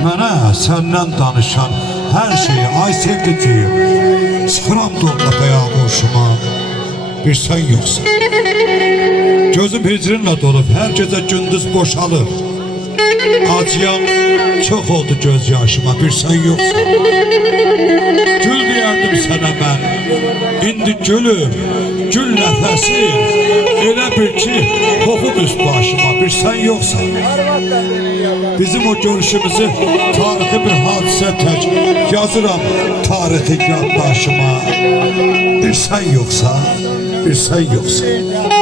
Mənə səndən danışan hər şeyi ay sevdiciğim, sıxıram doğrapaya qoşuma, bir sən yoxsan. Gözüm hicrinlə dolub, hər gecə gündüz boşalır. Acıyan çox oldu göz yaşıma, bir sən yoxsan. Gül deyərdim sənə mən, indi gülüm, gül nəfəsi, elə bil ki, hopub üst başıma, bir sən yoxsan. Bizim o görüşümüzü tarixi bir hadisə tək yazıram tarixi yaddaşıma. Bir sən yoxsan, bir sən yoxsan.